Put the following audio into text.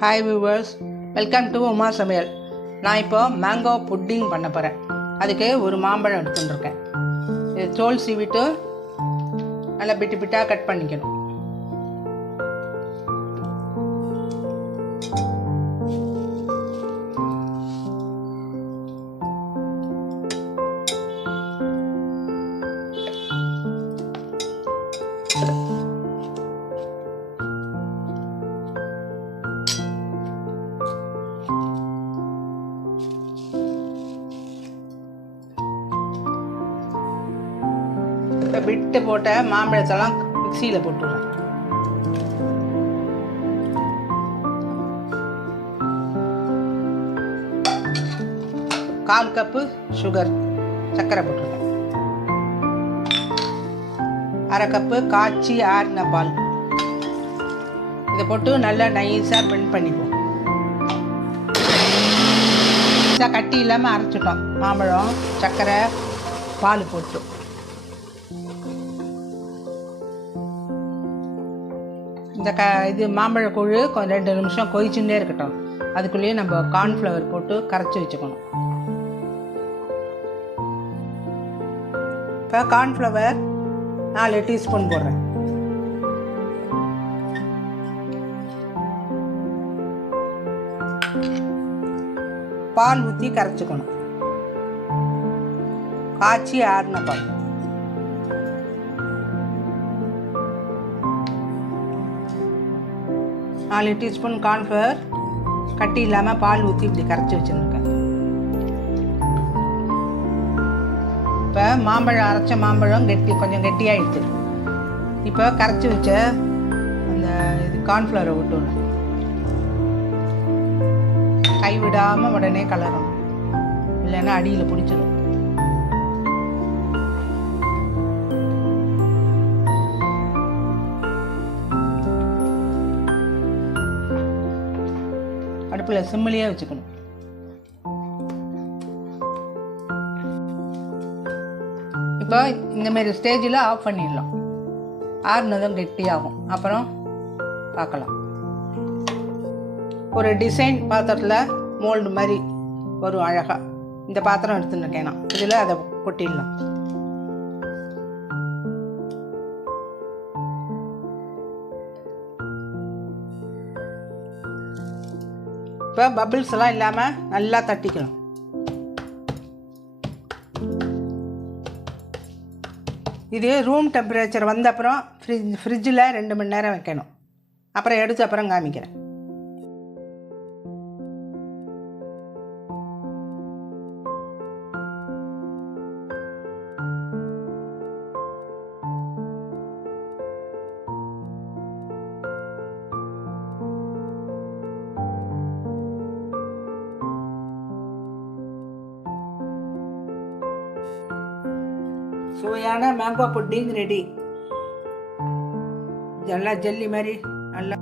Hi viewers, welcome to Uma சமையல். நான் இப்போ மேங்கோ புட்டிங் பண்ண போகிறேன். அதுக்கு ஒரு மாம்பழம் எடுத்துட்டுருக்கேன். இது தோல் சீவிட்டு நல்லா பிட்டு பிட்டாக கட் பண்ணிக்கணும். விட்டு போட்ட மாம்பழத்தெல்லாம் மிக்சியில் போட்டுடுறேன். கால் கப்பு சுகர் சர்க்கரை போட்டுருக்கேன். அரை கப்பு காய்ச்சி ஆறின பால் இதை போட்டு நல்லா நைஸாக பிளெண்ட் பண்ணிப்போம். கட்டி இல்லாமல் அரைச்சிட்டோம். மாம்பழம் சர்க்கரை பால் போட்டு இது மாம்பழக்கூழ் கொஞ்சம் 2 நிமிஷம் கொதிச்சுட்டே இருக்கட்டும். அதுக்குள்ளேயே நம்ம கார்ன்ஃப்ளவர் போட்டு கரைச்சி வச்சுக்கணும். இப்போ கார்ன்ஃப்ளவர் 4 டீஸ்பூன் போடுறேன். பால் ஊற்றி கரைச்சிக்கணும். காய்ச்சி ஆறின பால். நாலு டீஸ்பூன் கார்ன்ஃப்ளவர் கட்டி இல்லாமல் பால் ஊற்றி இப்படி கரைச்சி வச்சுருக்கேன். இப்போ மாம்பழம் அரைச்ச மாம்பழம் கொஞ்சம் கெட்டியாகிடுச்சு. இப்போ கரைச்சி வச்ச அந்த கார்ன்ஃப்ளவரை விட்டுணும். கைவிடாமல் உடனே கலரும், இல்லைன்னா அடியில் பிடிச்சிடும். அடுப்பில் சிம்மிலேயே வச்சுக்கணும். இப்போ இந்தமாரி ஸ்டேஜில் ஆஃப் பண்ணிடலாம். ஆறுனதும் கெட்டியாகும். அப்புறம் பார்க்கலாம். ஒரு டிசைன் பாத்திரத்தில் மோல்டு மாதிரி வரும் அழகாக. இந்த பாத்திரம் எடுத்துருக்கேன் நான். இதில் அதை கொட்டிடலாம். இப்போ பபிள்ஸ் எல்லாம் இல்லாமல் நல்லா தட்டிக்கலாம். இது ரூம் டெம்பரேச்சர் வந்த அப்புறம் ஃப்ரிட்ஜில் 2 மணி நேரம் வைக்கணும். அப்புறம் எடுத்து அப்புறம் காமிக்கிறேன். சுவையான மேங்கோ புட்டிங் ரெடி. நல்லா ஜெல்லி மாதிரி நல்லா